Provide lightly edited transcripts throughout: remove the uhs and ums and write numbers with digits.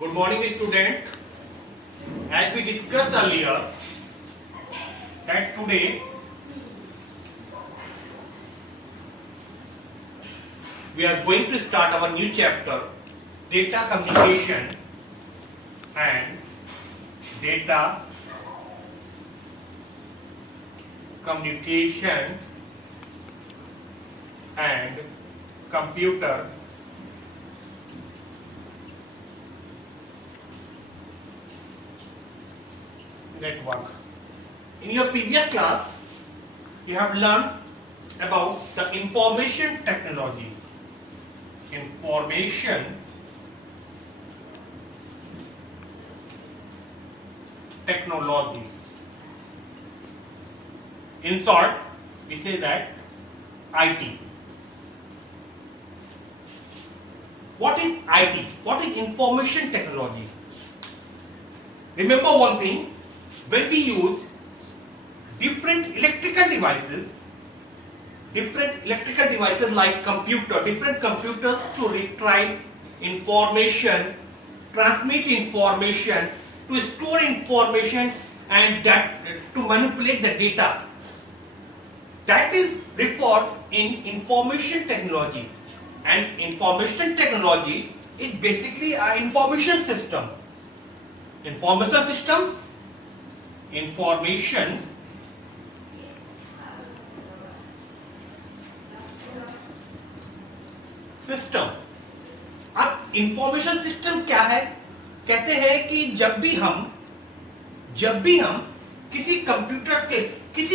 Good morning, student. As we discussed earlier, that today we are going to start our new chapter, data communication and data communication and computer network. In your previous class, you have learned about the information technology. Information technology. In short, we say that IT. What is IT? What is information technology? Remember one thing, when we use different electrical devices like different computers to retrieve information, transmit information, to store information and to manipulate the data. That is referred in information technology. And information technology is basically an information system. Information system, information system. अब information system क्या है? कहते हैं कि जब भी हम किसी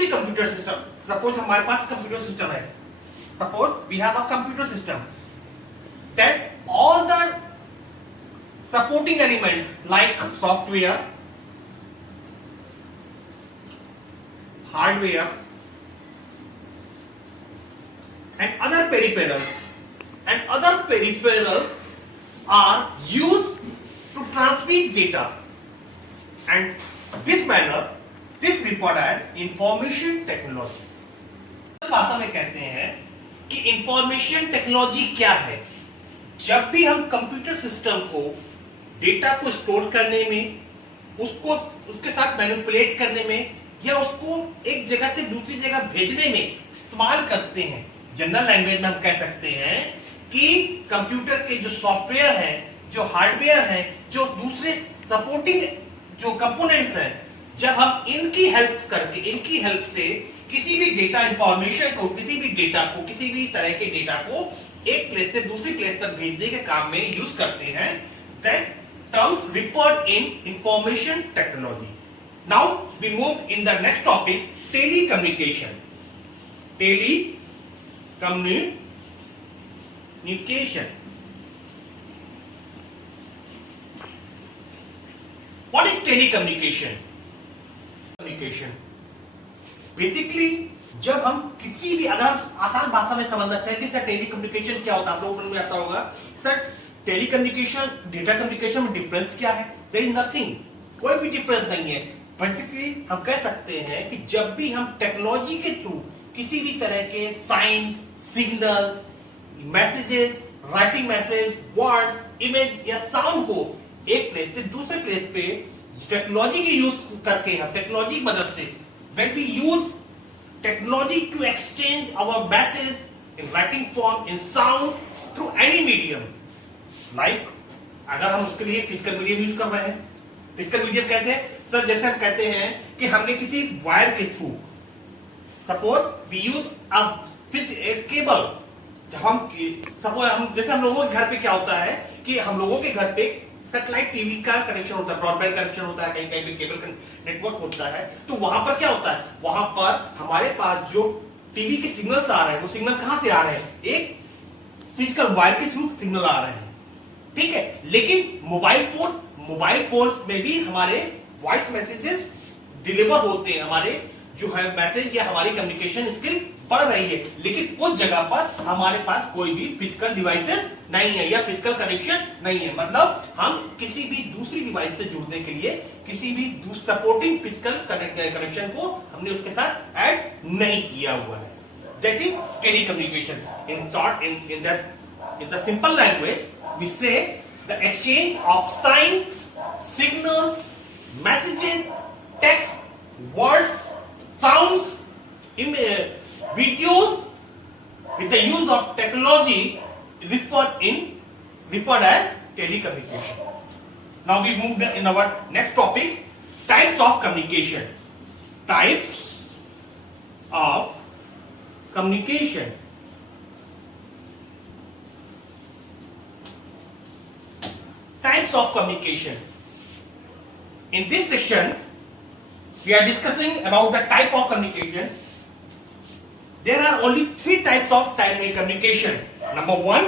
भी कंप्यूटर सिस्टम, सपोज हमारे पास कंप्यूटर सिस्टम है, suppose we have a computer system, that all the supporting elements like software, hardware and other peripherals are used to transmit data, and this referred as information technology. भाषा में कहते हैं कि information technology क्या है? जब भी हम कंप्यूटर सिस्टम को डेटा को स्टोर करने में, उसके साथ मैनिपुलेट करने में या उसको एक जगह से दूसरी जगह भेजने में इस्तेमाल करते हैं, जनरल लैंग्वेज में हम कह सकते हैं कि कंप्यूटर के जो सॉफ्टवेयर हैं, जो हार्डवेयर हैं, जो दूसरे सपोर्टिंग जो कंपोनेंट्स हैं, जब हम इनकी हेल्प से किसी भी डेटा इंफॉर्मेशन को, किसी भी तरह के डेटा को एक प्लेस से दूसरी प्लेस पर भेजने के काम में यूज करते हैं, that terms referred in information technology. Now we move in the next topic, telecommunication. What is telecommunication? Basically जब हम किसी भी, अगर हम आसान भाषा में समझना चाहें कि सर टेलीकम्युनिकेशन क्या होता है, आप लोगों को मन में आता होगा सर टेलीकम्युनिकेशन डेटा कम्युनिकेशन में डिफरेंस क्या है? देयर इज नथिंग, कोई भी डिफरेंस नहीं है. बेसिकली हम कह सकते हैं कि जब भी हम टेक्नोलॉजी के थ्रू किसी भी तरह के sign, signals, messages, writing message, words, image या साउंड को एक प्लेस से दूसरे प्लेस पे टेक्नोलॉजी की यूज करके, हम टेक्नोलॉजी की मदद से, when we use technology to exchange our message in writing form, in sound, through any medium, like अगर हम उसके लिए फिजिकल मीडियम यूज कर रहे हैं, फिजिकल मीडियम कैसे? सर जैसे हम कहते हैं कि हमने किसी वायर के थ्रू, सपोज वी यूज एक केबल, सपोज जैसे हम लोगों के घर पे क्या होता है कि हम लोगों के घर पे सैटेलाइट टीवी का कनेक्शन होता है, ब्रॉडबैंड कनेक्शन होता है, कहीं पे केबल नेटवर्क होता है. तो वहां पर क्या होता है? वहां पर हमारे पास जो टीवी के सिग्नल्स आ रहे हैं, वो सिग्नल कहां से आ रहे हैं? एक फिजिकल वायर के थ्रू सिग्नल आ रहे हैं, ठीक है. लेकिन मोबाइल फोन में भी हमारे वॉइस मैसेजेस डिलीवर होते हैं, हमारे जो है मैसेज या हमारी कम्युनिकेशन स्किल बढ़ रही है, लेकिन उस जगह पर हमारे पास कोई भी फिजिकल डिवाइसेस नहीं है या फिजिकल कनेक्शन नहीं है. मतलब हम किसी भी दूसरी डिवाइस से जुड़ने के लिए किसी भी सपोर्टिंग फिजिकल कनेक्शन को हमने उसके साथ ऐड नहीं किया हुआ है. That is telecommunication. In short, in the simple language we say the exchange of sign, signals, messages, text, words, sounds, videos with the use of technology referred as telecommunication. Now we move in our next topic, types of communication. Types of communication. Types of communication. In this section, we are discussing about the type of communication. There are only 3 types of communication. Number 1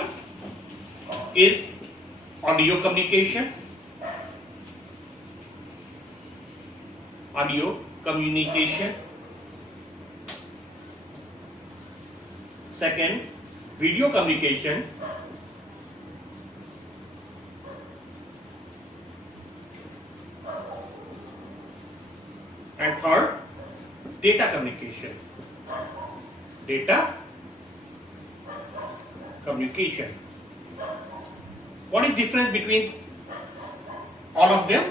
is audio communication. Audio communication. Second, video communication. And third, data communication. Data communication. What is the difference between all of them?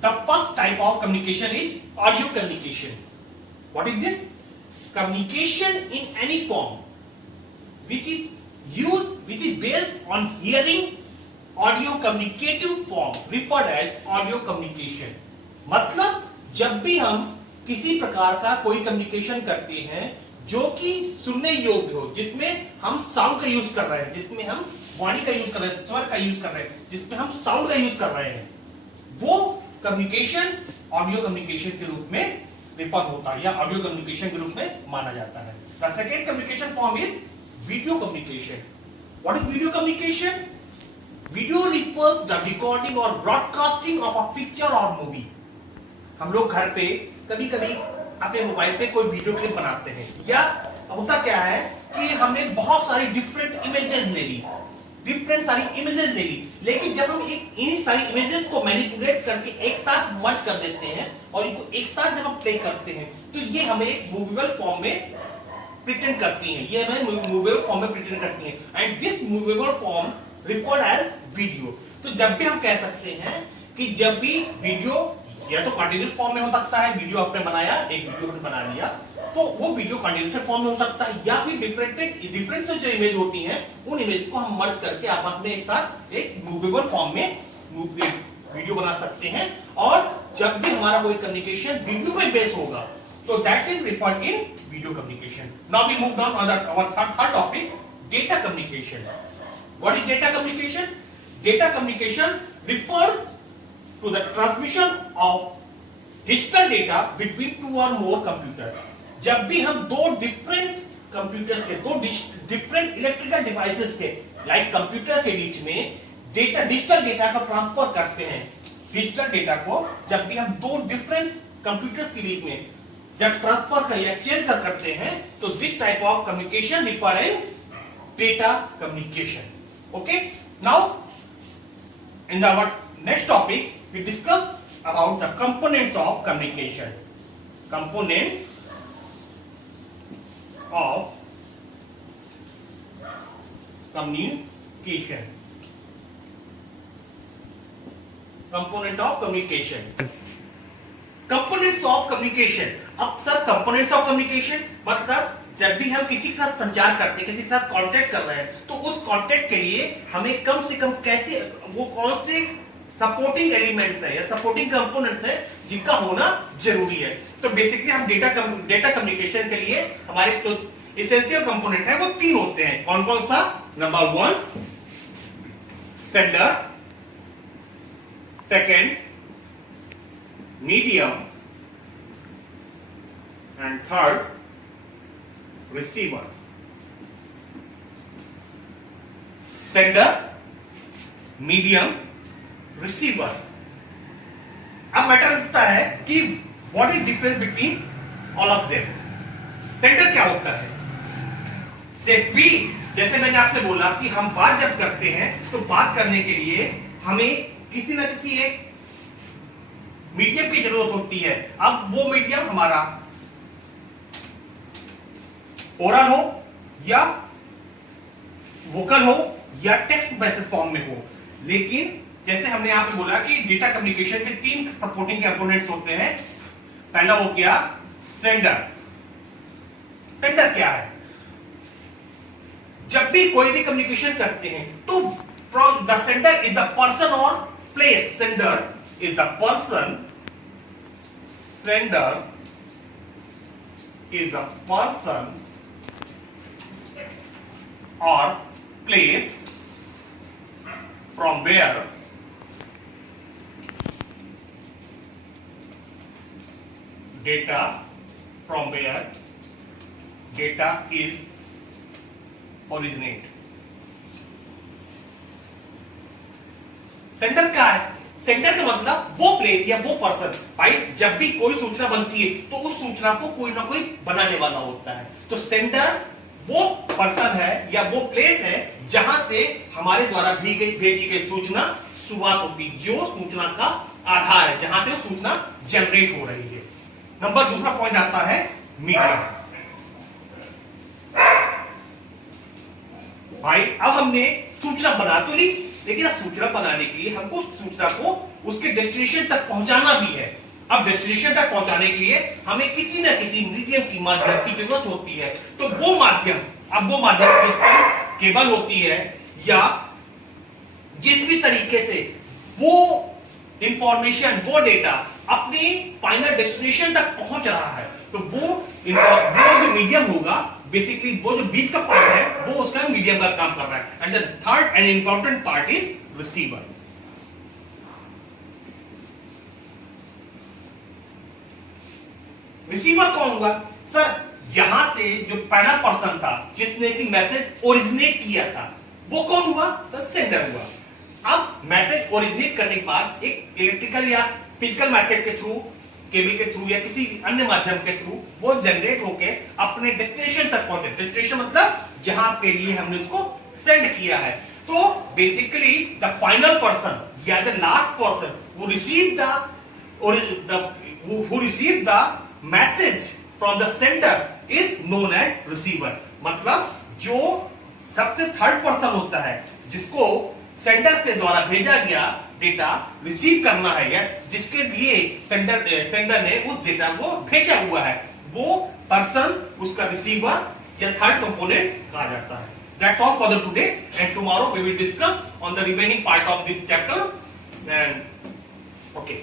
The first type of communication is audio communication. What is this? Communication in any form which is based on hearing, audio communicative form referred as audio communication. मतलब जब भी हम किसी प्रकार का कोई communication करते हैं जो कि सुनने योग्य हो, जिसमें हम साउंड का यूज कर रहे हैं, जिसमें हम वाणी का यूज कर रहे हैं, स्वर का यूज कर रहे हैं, जिसमें हम साउंड का यूज कर रहे हैं, वो कम्युनिकेशन ऑडियो कम्युनिकेशन के रूप में रिफर होता है या ऑडियो कम्युनिकेशन के रूप में माना जाता है. The second communication form is video communication. What is video communication? Video refers the recording और ब्रॉडकास्टिंग ऑफ अ पिक्चर और मूवी. हम लोग घर पे कभी कभी अपने मोबाइल पे कोई वीडियो क्लिप बनाते हैं, या होता क्या है कि हमने बहुत सारी डिफरेंट इमेजेस ले ली, लेकिन जब हम इन सारी इमेजेस को मैनिपुलेट करके एक साथ मर्ज कर देते हैं और इनको एक साथ जब हम प्ले करते हैं तो ये हमें एक मूवेबल फॉर्म में प्रिटेंड करती हैं, and this movable form referred as video. तो जब भी हम कह सकते हैं कि जब भी वीडियो या तो कंटीन्यूअस फॉर्म में हो सकता है, वीडियो आपने बनाया, एक वीडियो आपने बना लिया, तो वो वीडियो कंटीन्यूअस फॉर्म में हो सकता है, या फिर डिफरेंट से जो इमेज होती हैं उन इमेज को हम मर्ज करके आपस में एक साथ एक मूवेबल फॉर्म में वीडियो बना सकते हैं. और जब भी हमारा कोई कम्युनिकेशन वीडियो में बेस होगा तो that is referred in video communication. Now we move down on our third topic, data communication. What is data communication? Data communication refers to the transmission of digital data between 2 or more computers. जब भी हम 2 different computers के, 2 different electrical devices के, like computer के बीच में digital data को transfer करते हैं, डिजिटल डेटा को जब भी हम 2 डिफरेंट कंप्यूटर्स के बीच में जब ट्रांसफर कर एक्सचेंज करते हैं तो this type of communication referred as data communication. Okay, now in our next topic we discuss about the components of communication. Components of communication. Component of communication. Components of communication. अब sir components of communication मतलब जब भी हम किसी के साथ संचार करते हैं, किसी के साथ कांटेक्ट कर रहे हैं, तो उस कांटेक्ट के लिए हमें कम से कम कैसे, वो कौन से सपोर्टिंग एलिमेंट्स है या सपोर्टिंग कंपोनेंट्स है जिनका होना जरूरी है. तो बेसिकली हम डेटा कम्युनिकेशन के लिए हमारे तो एसेंशियल कंपोनेंट है वो 3 होते हैं. कौन कौन सा? Number 1 sender, second medium, and third receiver. Sender, medium, receiver. अब मैटर उठता है कि what is difference between all of them. Sender क्या होता है? जैसे मैंने आपसे बोला कि हम बात जब करते हैं तो बात करने के लिए हमें किसी न किसी एक मीडियम की जरूरत होती है. अब वो मीडियम हमारा ओरल हो या वोकल हो या टेक्स्ट मैसेज फॉर्म में हो। लेकिन जैसे हमने यहां पे बोला कि डेटा कम्युनिकेशन के 3 सपोर्टिंग कंपोनेंट्स होते हैं। पहला हो गया सेंडर। सेंडर क्या है? जब भी कोई भी कम्युनिकेशन करते हैं तो from the sender is the person और place. Sender is the person, sender is the person और place from where data is originate। Centre क्या है? सेंटर का मतलब वो प्लेस या वो पर्सन। भाई जब भी कोई सूचना बनती है तो उस सूचना को कोई ना कोई बनाने वाला होता है। तो सेंडर वो पर्सन है या वो प्लेस है जहां से हमारे द्वारा भेजी गई सूचना शुरुआत होती, जो सूचना का आधार है, जहां से सूचना जनरेट हो रही है। नंबर दूसरा पॉइंट आता है मीडियम। भाई अब हमने सूचना बना तो ली, लेकिन अब सूचना बनाने के लिए हमको सूचना को उसके डेस्टिनेशन तक पहुंचाना भी है। अब डेस्टिनेशन तक पहुंचाने के लिए हमें किसी न किसी मीडियम की माध्यम की जरूरत होती है। तो वो माध्यम, अब वो माध्यम फिजिकल केबल होती है या जिस भी तरीके से वो इंफॉर्मेशन, वो डेटा अपनी फाइनल डेस्टिनेशन तक पहुंच रहा है, तो वो जो मीडियम होगा, बेसिकली वो जो बीच का पार्ट है वो उसका मीडियम का काम कर रहा है। And the third and important part is receiver. Receiver कौन हुआ? सर यहां से जो पहला पर्सन था जिसने कि मैसेज ओरिजिनेट किया था, वो कौन हुआ? सर सेंडर हुआ। अब मैसेज ओरिजिनेट करने के बाद एक इलेक्ट्रिकल या फिजिकल मैथड के थ्रू, केबल के थ्रू या किसी अन्य माध्यम के थ्रू वो जनरेट होके अपने डेस्टिनेशन तक पहुंचे। डेस्टिनेशन मतलब जहां के लिए हमने उसको सेंड किया है। तो बेसिकली द फाइनल पर्सन या the last person who received the message from the sender is known as receiver। मतलब जो सबसे थर्ड पर्सन होता है जिसको सेंडर के द्वारा भेजा गया डेटा रिसीव करना है या जिसके लिए सेंडर ने उस डेटा को भेजा हुआ है, वो पर्सन उसका रिसीवर या थर्ड कंपोनेंट कहा जाता है। That's all for the today, and tomorrow we will discuss on the remaining part of this chapter। And okay.